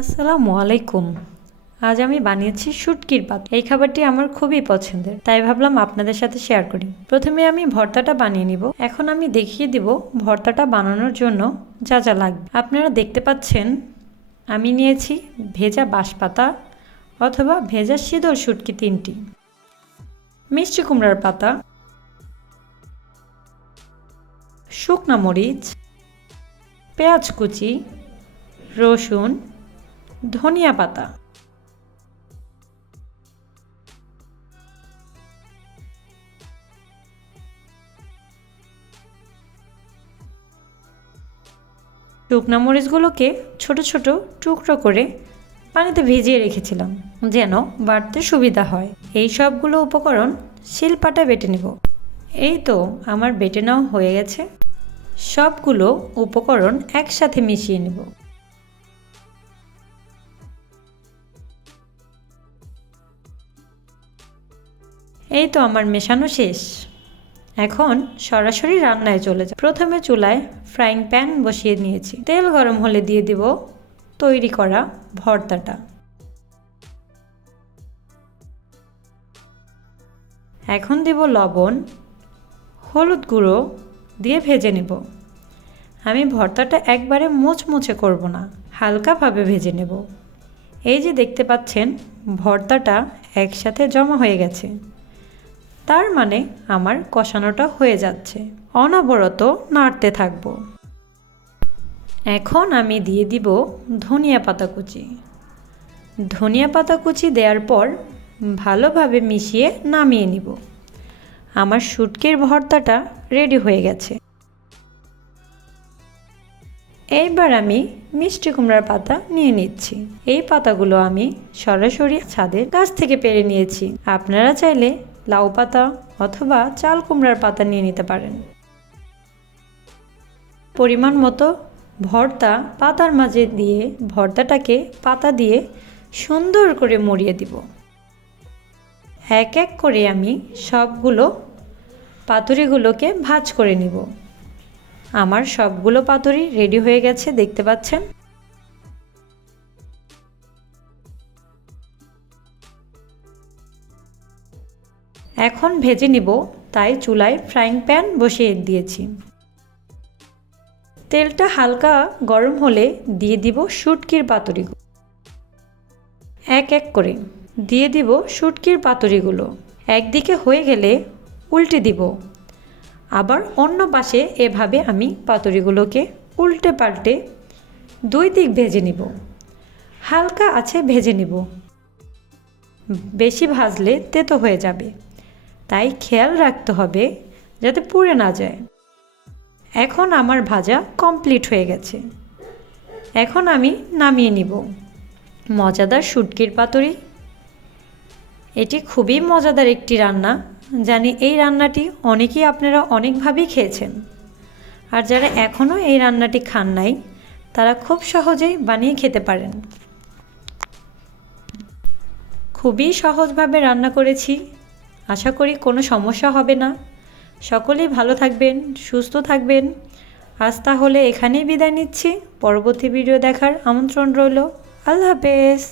আসসালামু আলাইকুম। আজ আমি বানিয়েছি শুটকির পাতা। এই খাবারটি আমার খুবই পছন্দের, তাই ভাবলাম আপনাদের সাথে শেয়ার করি। প্রথমে আমি ভর্তাটা বানিয়ে নিব। এখন আমি দেখিয়ে দিব ভর্তাটা বানানোর জন্য যা যা লাগবে। আপনারা দেখতে পাচ্ছেন আমি নিয়েছি ভেজা বাঁশপাতা অথবা ভেজা শীতল শুটকি 3টি, মিষ্টি কুমড়ার পাতা, শুকনা মরিচ, পেঁয়াজ কুচি, রসুন, ধনিয়া পাতা। শুকনা মরিচগুলোকে ছোট ছোট টুকরো করে পানিতে ভিজিয়ে রেখেছিলাম যেন বাটতে সুবিধা হয়। এই সবগুলো উপকরণ শিলপাটায় বেটে নেব। এই তো আমার বেটে নেওয়া হয়ে গেছে। সবগুলো উপকরণ একসাথে মিশিয়ে নেব। এই তো আমার মেশানো শেষ। এখন সরাসরি রান্নায় চলে যাব। প্রথমে চুলায় ফ্রাইং প্যান বসিয়ে নিয়েছি। তেল গরম হলে দিয়ে দেব তৈরি করা ভর্তাটা। এখন দেব লবণ, হলুদ গুঁড়ো দিয়ে ভেজে নেব। আমি ভর্তাটা একবারে মুচমুচে করব না, হালকাভাবে ভেজে নেব। এই যে দেখতে পাচ্ছেন ভর্তাটা একসাথে জমা হয়ে গেছে, তার মানে আমার কষানোটা হয়ে যাচ্ছে। অনবরত নাড়তে থাকব। এখন আমি দিয়ে দিব ধনিয়া পাতা কুচি। ধনিয়া পাতা কুচি দেওয়ার পর ভালোভাবে মিশিয়ে নামিয়ে নিব। আমার শুটকির ভর্তাটা রেডি হয়ে গেছে। এইবার আমি মিষ্টি কুমড়ার পাতা নিয়ে নিচ্ছি। এই পাতাগুলো আমি সরাসরি ছাদের গাছ থেকে পেড়ে নিয়েছি। আপনারা চাইলে লাউ পাতা অথবা চাল কুমড়ার পাতা নিয়ে নিতে পারেন। পরিমাণ মতো ভর্তা পাতার মাঝে দিয়ে ভর্তাটাকে পাতা দিয়ে সুন্দর করে মুড়িয়ে দিব। এক এক করে আমি সবগুলো পাতুরিগুলোকে ভাঁজ করে নিব। আমার সবগুলো পাতুরি রেডি হয়ে গেছে, দেখতে পাচ্ছেন। এখন ভেজে নিব, তাই চুলায় ফ্রাইং প্যান বসিয়ে দিয়েছি। তেলটা হালকা গরম হলে দিয়ে দিব শুটকির পাতুরিগুলো। এক এক করে দিয়ে দিব শুটকির পাতুরিগুলো। একদিকে হয়ে গেলে উল্টে দিব। আবার অন্য পাশে এভাবে আমি পাতুরিগুলোকে উল্টে পাল্টে 2 দিক ভেজে নিব। হালকা আছে ভেজে নিব, বেশি ভাজলে তেতো হয়ে যাবে, তাই খেয়াল রাখতে হবে যাতে পুড়ে না যায়। এখন আমার ভাজা কমপ্লিট হয়ে গেছে। এখন আমি নামিয়ে নিব। মজাদার শুটকির পাতুরি, এটি খুবই মজাদার একটি রান্না। জানি এই রান্নাটি অনেকেই আপনারা অনেকভাবেই খেয়েছেন, আর যারা এখনও এই রান্নাটি খান নাই তারা খুব সহজেই বানিয়ে খেতে পারেন। খুবই সহজভাবে রান্না করেছি, আশা করি কোনো সমস্যা হবে না। সকলেই ভালো থাকবেন, সুস্থ থাকবেন। আজ তাহলে এখানেই বিদায় নিচ্ছি। পরবর্তী ভিডিও দেখার আমন্ত্রণ রইল। আল্লাহ হাফেজ।